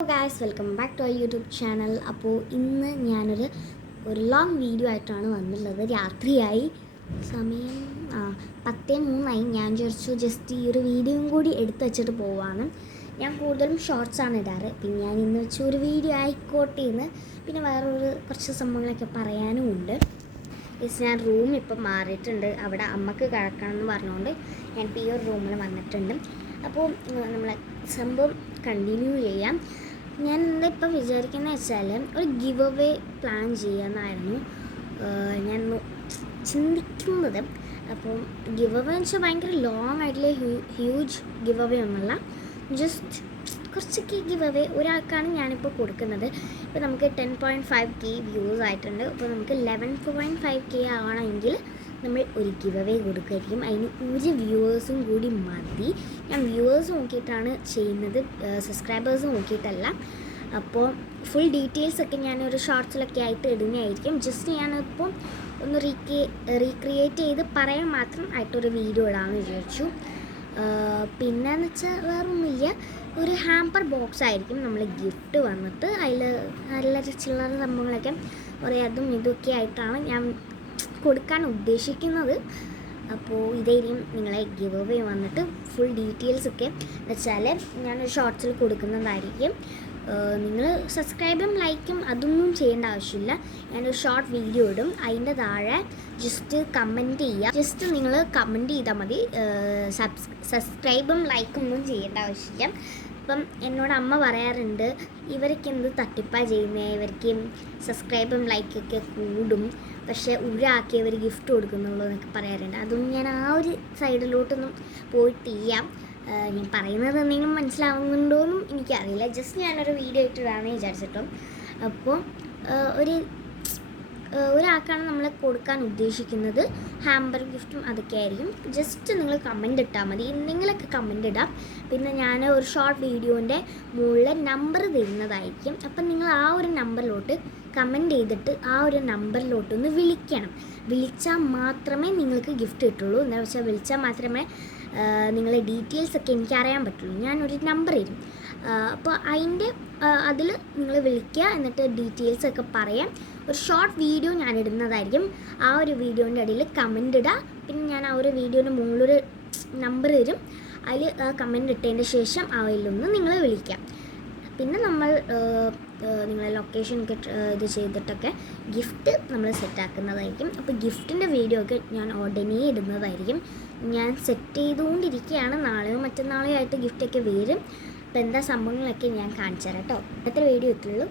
Hello guys, welcome back to our YouTube channel. അപ്പോൾ ഇന്ന് ഞാനൊരു ലോങ് വീഡിയോ ആയിട്ടാണ് വന്നുള്ളത്. രാത്രിയായി, സമയം 10:03 ഞാൻ വിചാരിച്ചു ജസ്റ്റ് ഈ ഒരു വീഡിയോയും കൂടി എടുത്ത് വെച്ചിട്ട് പോവാണ്. ഞാൻ കൂടുതലും ഷോർട്സാണ് ഇടാറ്. പിന്നെ ഞാൻ ഇന്ന് വെച്ച ഒരു വീഡിയോ ആയിക്കോട്ടെ എന്ന്. പിന്നെ വേറൊരു കുറച്ച് സംഭവങ്ങളൊക്കെ പറയാനും ഉണ്ട്. ഞാൻ റൂം ഇപ്പം മാറിയിട്ടുണ്ട്. അവിടെ അമ്മക്ക് കിടക്കണം എന്ന് പറഞ്ഞുകൊണ്ട് ഞാൻ ഇപ്പോൾ ഈ ഒരു റൂമിൽ വന്നിട്ടുണ്ട്. അപ്പോൾ നമ്മളെ സംഭവം കണ്ടിന്യൂ ചെയ്യാം. ഞാൻ എന്താ ഇപ്പം വിചാരിക്കുന്നത് വെച്ചാൽ ഒരു ഗിവ് അവേ പ്ലാൻ ചെയ്യാമെന്നായിരുന്നു ഞാൻ ചിന്തിക്കുന്നത്. അപ്പോൾ ഗിവ് അവേ എന്ന് വെച്ചാൽ ഭയങ്കര ലോങ് ആയിട്ടുള്ള ഹ്യൂജ് ഗിവ് അവേ ഒന്നുമല്ല, ജസ്റ്റ് കുറച്ചൊക്കെ ഗിവ് അവേ ഒരാൾക്കാണ് ഞാനിപ്പോൾ കൊടുക്കുന്നത്. ഇപ്പോൾ നമുക്ക് 10.5K വ്യൂസ് ആയിട്ടുണ്ട്. അപ്പോൾ നമുക്ക് 11.5K ആവണമെങ്കിൽ നമ്മൾ ഒരു ഗിവ് അവേ കൊടുക്കുമായിരിക്കും. അതിന് ഒരു വ്യൂവേഴ്സും കൂടി മതി. ഞാൻ വ്യൂവേഴ്സ് നോക്കിയിട്ടാണ് ചെയ്യുന്നത്, സബ്സ്ക്രൈബേഴ്സ് നോക്കിയിട്ടല്ല. അപ്പോൾ ഫുൾ ഡീറ്റെയിൽസൊക്കെ ഞാനൊരു ഷോർട്സിലൊക്കെ ആയിട്ട് ഇടുന്നതായിരിക്കും. ജസ്റ്റ് ഞാനിപ്പോൾ ഒന്ന് റീക്രിയേറ്റ് ചെയ്ത് പറയാൻ മാത്രം ആയിട്ടൊരു വീഡിയോ ഇടാമെന്ന് വിചാരിച്ചു. പിന്നെയെന്ന് വെച്ചാൽ വേറൊന്നുമില്ല, ഒരു ഹാമ്പർ ബോക്സ് ആയിരിക്കും നമ്മൾ ഗിഫ്റ്റ് വന്നിട്ട്. അതിൽ നല്ല ചില്ലറ സംഭവങ്ങളൊക്കെ കുറേ അതും ഇതൊക്കെ ആയിട്ടാണ് ഞാൻ കൊടുക്കാൻ ഉദ്ദേശിക്കുന്നത്. അപ്പോൾ ഇതായിരിക്കും നിങ്ങളെ ഗിവ് അവേ വന്നിട്ട് ഫുൾ ഡീറ്റെയിൽസൊക്കെ വെച്ചാൽ ഞാനൊരു ഷോർട്സിൽ കൊടുക്കുന്നതായിരിക്കും. നിങ്ങൾ സബ്സ്ക്രൈബും ലൈക്കും അതൊന്നും ചെയ്യേണ്ട ആവശ്യമില്ല. ഞാനൊരു ഷോർട്ട് വീഡിയോ ഇടും, അതിൻ്റെ താഴെ ജസ്റ്റ് കമൻറ്റ് ചെയ്യുക. ജസ്റ്റ് നിങ്ങൾ കമൻറ്റ് ചെയ്താൽ മതി. സബ്സ്ക്രൈബും ലൈക്കും ഒന്നും ചെയ്യേണ്ട ആവശ്യമില്ല. അപ്പം എന്നോട് അമ്മ പറയാറുണ്ട്, ഇവർക്ക് എന്ത് തട്ടിപ്പാണ് ചെയ്യുന്നത്, ഇവർക്ക് സബ്സ്ക്രൈബും ലൈക്കൊക്കെ കൂടും, പക്ഷേ ഒരാക്കിയവർ ഗിഫ്റ്റ് കൊടുക്കുന്നുള്ളൂ എന്നൊക്കെ പറയാറുണ്ട്. അതൊന്നും ഞാൻ ആ ഒരു സൈഡിലോട്ടൊന്നും പോയിട്ടില്ല. ഞാൻ പറയുന്നത് എന്തെങ്കിലും മനസ്സിലാവുന്നുണ്ടോയെന്നും എനിക്കറിയില്ല. ജസ്റ്റ് ഞാനൊരു വീഡിയോ ഇട്ടിടാമെന്ന് വിചാരിച്ചിട്ടും. അപ്പോൾ ഒരാൾക്കാണ് നമ്മൾ കൊടുക്കാൻ ഉദ്ദേശിക്കുന്നത്. ഹാമ്പർ ഗിഫ്റ്റും അതൊക്കെ ആയിരിക്കും. ജസ്റ്റ് നിങ്ങൾ കമൻ്റ് ഇട്ടാൽ മതി, എന്തെങ്കിലുമൊക്കെ കമൻ്റ് ഇടാം. പിന്നെ ഞാൻ ഒരു ഷോർട്ട് വീഡിയോൻ്റെ മുകളിൽ നമ്പർ തരുന്നതായിരിക്കും. അപ്പം നിങ്ങൾ ആ ഒരു നമ്പറിലോട്ട് കമൻറ്റ് ചെയ്തിട്ട് ആ ഒരു നമ്പറിലോട്ടൊന്ന് വിളിക്കണം. വിളിച്ചാൽ മാത്രമേ നിങ്ങൾക്ക് ഗിഫ്റ്റ് കിട്ടുള്ളൂ. എന്താ വെച്ചാൽ വിളിച്ചാൽ മാത്രമേ നിങ്ങളെ ഡീറ്റെയിൽസൊക്കെ എനിക്കറിയാൻ പറ്റുള്ളൂ. ഞാനൊരു നമ്പർ തരും. അപ്പോൾ അതിൽ നിങ്ങൾ വിളിക്കുക, എന്നിട്ട് ഡീറ്റെയിൽസൊക്കെ പറയാം. ഒരു ഷോർട്ട് വീഡിയോ ഞാൻ ഇടുന്നതായിരിക്കും. ആ ഒരു വീഡിയോൻ്റെ ഇടയിൽ കമൻ്റ് ഇടുക. പിന്നെ ഞാൻ ആ ഒരു വീഡിയോൻ്റെ മുകളിലൊരു നമ്പർ തരും. അതിൽ കമൻ്റ് ഇട്ടതിൻ്റെ ശേഷം അതിലൊന്ന് നിങ്ങൾ വിളിക്കാം. പിന്നെ നമ്മൾ നിങ്ങളെ ലൊക്കേഷനൊക്കെ ഇത് ചെയ്തിട്ടൊക്കെ ഗിഫ്റ്റ് നമ്മൾ സെറ്റാക്കുന്നതായിരിക്കും. അപ്പോൾ ഗിഫ്റ്റിൻ്റെ വീഡിയോ ഒക്കെ ഞാൻ ഉടനെ ഇടുന്നതായിരിക്കും. ഞാൻ സെറ്റ് ചെയ്തുകൊണ്ടിരിക്കുകയാണ്. നാളെയോ മറ്റന്നാളെയോ ആയിട്ട് ഗിഫ്റ്റൊക്കെ വരും. അപ്പോൾ എന്താ സംഭവങ്ങളൊക്കെ ഞാൻ കാണിച്ചു തരാം കേട്ടോ. എത്ര വീഡിയോ ഇട്ടുള്ളൂ.